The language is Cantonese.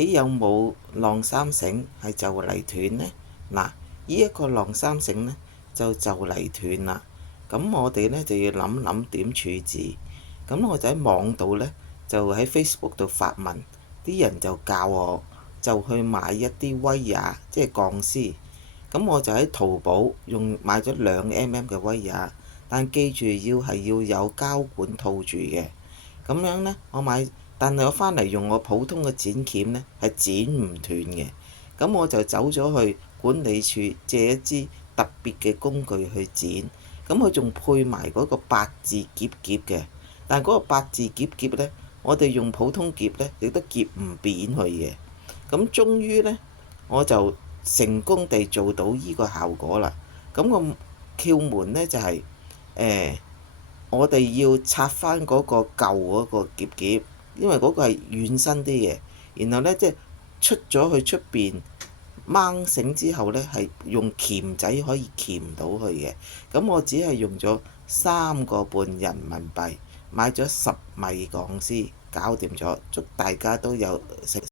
企有冇晾衫繩係就嚟斷呢？嗱，呢一個晾衫繩呢就嚟斷啦。咁我哋呢就要諗諗點處置。咁我就喺網度呢，就喺 Facebook 度發問，啲人就教我就去買一啲威亞，即係鋼絲。咁我就喺淘寶買咗2mm 嘅威亞，但記住要有膠管套住嘅。咁樣呢，但係我返嚟用我普通嘅剪鉗呢，係剪唔斷嘅。咁我就走咗去管理處借一支特別嘅工具去剪。咁佢仲配埋嗰個八字夾嘅，但係嗰個八字夾呢，我哋用普通夾呢，亦都夾唔扁佢嘅。咁終於呢，我就成功地做到呢個效果啦。咁個竅門呢，就係我哋要拆翻嗰個舊嗰個夾，因為嗰個係軟身啲嘅。然後呢，即係出咗去出邊掹繩之後呢，係用鉗仔可以鉗到佢嘅。咁我只係用咗3個半人民幣買咗10米鋼絲，搞掂咗。祝大家都有食。